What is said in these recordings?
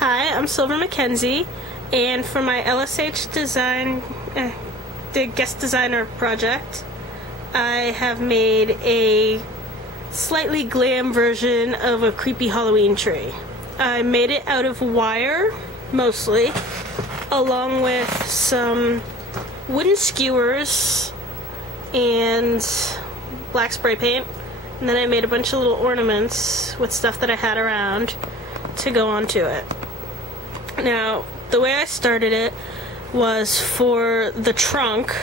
Hi, I'm Silver Mackenzie, and for my LSH design, the guest designer project, I have made a slightly glam version of a creepy Halloween tree. I made it out of wire, mostly, along with some wooden skewers and black spray paint, and then I made a bunch of little ornaments with stuff that I had around to go onto it. Now, the way I started it was for the trunk.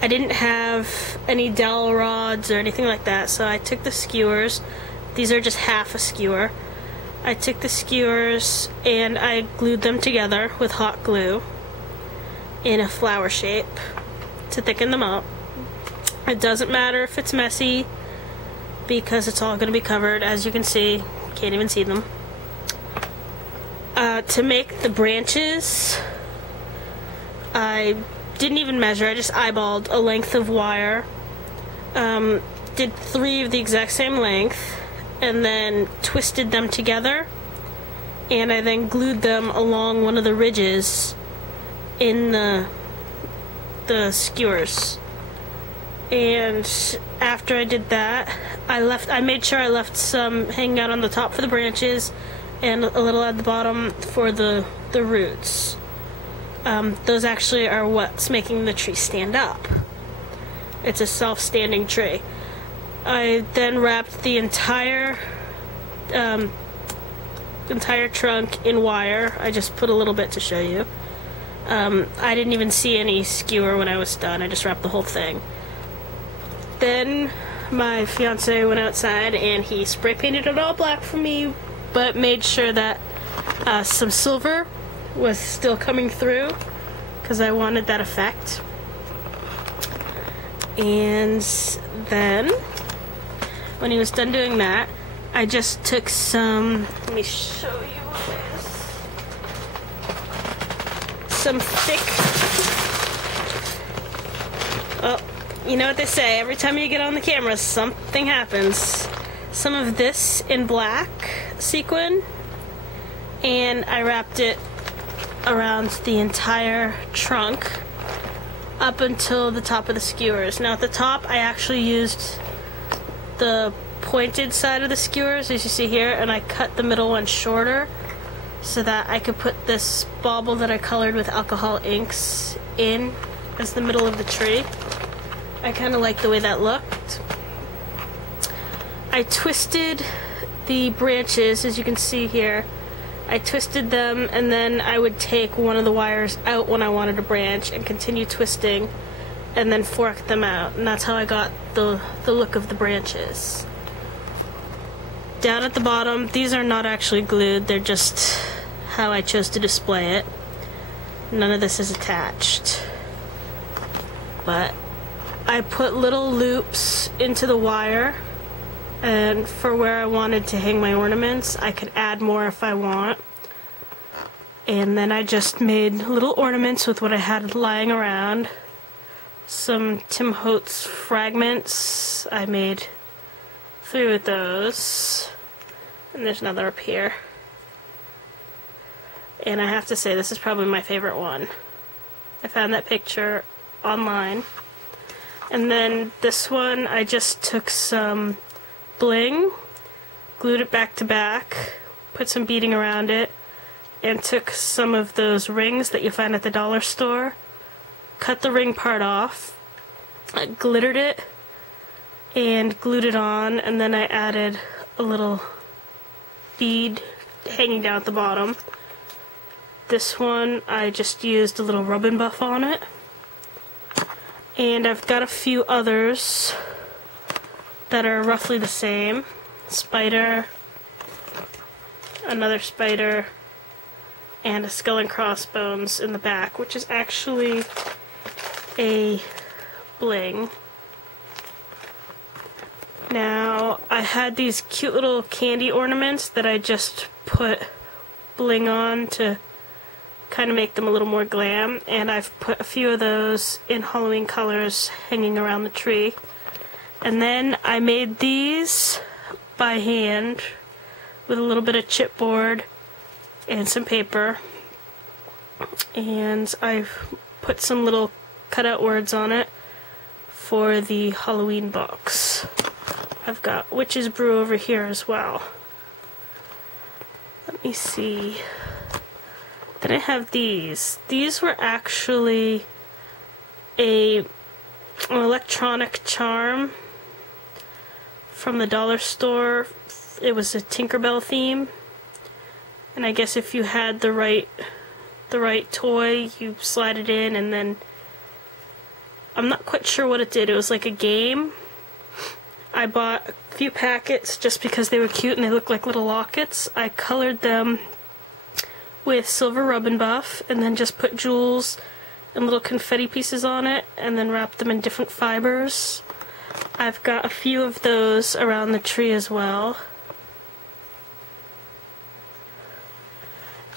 I didn't have any dowel rods or anything like that, so I took the skewers. These are just half a skewer. I took the skewers and I glued them together with hot glue in a flower shape to thicken them up. It doesn't matter if it's messy because it's all going to be covered. As you can see, can't even see them. To make the branches, I didn't even measure, I just eyeballed a length of wire, did 3 of the exact same length, and then twisted them together, and I then glued them along one of the ridges in the skewers. And after I did that, I made sure I left some hanging out on the top for the branches and a little at the bottom for the roots. Those actually are what's making the tree stand up. It's a self-standing tree. I then wrapped the entire trunk in wire. I just put a little bit to show you. I didn't even see any skewer when I was done. I just wrapped the whole thing. Then my fiance went outside and he spray painted it all black for me, but made sure that some silver was still coming through because I wanted that effect. And then when he was done doing that, I just took some, let me show you what it is, some thick, oh, you know what they say, every time you get on the camera something happens. Some of this in black sequin, and I wrapped it around the entire trunk up until the top of the skewers. Now at the top I actually used the pointed side of the skewers, as you see here, and I cut the middle one shorter so that I could put this bauble that I colored with alcohol inks in as the middle of the tree. I kind of like the way that looked. I twisted the branches, as you can see here. I twisted them, and then I would take one of the wires out when I wanted a branch and continue twisting and then fork them out, and that's how I got the look of the branches. Down at the bottom, these are not actually glued, they're just how I chose to display it. None of this is attached. But I put little loops into the wire, and for where I wanted to hang my ornaments, I could add more if I want. And then I just made little ornaments with what I had lying around. Some Tim Holtz fragments. I made 3 of those. And there's another up here. And I have to say, this is probably my favorite one. I found that picture online. And then this one, I just took some bling, glued it back to back, put some beading around it, and took some of those rings that you find at the dollar store, cut the ring part off, I glittered it, and glued it on, and then I added a little bead hanging down at the bottom. This one, I just used a little rub and buff on it. And I've got a few others that are roughly the same. Spider, another spider, and a skull and crossbones in the back, which is actually a bling. Now, I had these cute little candy ornaments that I just put bling on to kind of make them a little more glam, and I've put a few of those in Halloween colors hanging around the tree. And then I made these by hand with a little bit of chipboard and some paper, and I've put some little cutout words on it for the Halloween box. I've got Witch's Brew over here as well. Let me see. Then I have these. These were actually an electronic charm from the dollar store. It was a Tinkerbell theme, and I guess if you had the right toy, you slide it in, and then I'm not quite sure what it did. It was like a game. I bought a few packets just because they were cute and they looked like little lockets. I colored them with silver rub and buff, and then just put jewels and little confetti pieces on it, and then wrapped them in different fibers. I've got a few of those around the tree as well.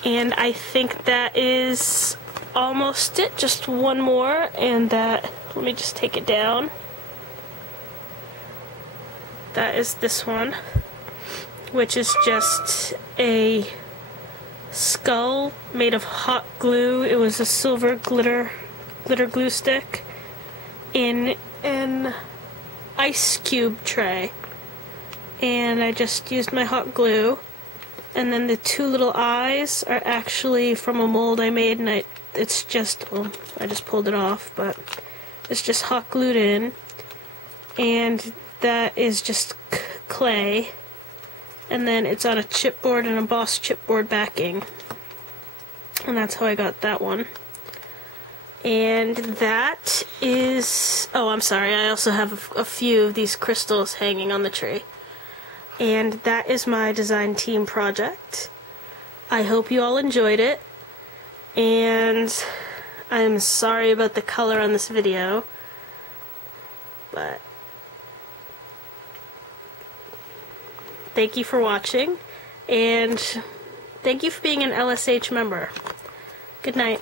And I think that is almost it. Just one more, and that, let me just take it down. That is this one, which is just a skull made of hot glue. It was a silver glitter glue stick in an ice cube tray, and I just used my hot glue, and then the two little eyes are actually from a mold I made, and it's just, well, I just pulled it off, but it's just hot glued in, and that is just clay, and then it's on a chipboard and embossed chipboard backing, and that's how I got that one. And that is, oh, I'm sorry, I also have a few of these crystals hanging on the tree. And that is my design team project. I hope you all enjoyed it, and I'm sorry about the color on this video, but thank you for watching, and thank you for being an LSH member. Good night.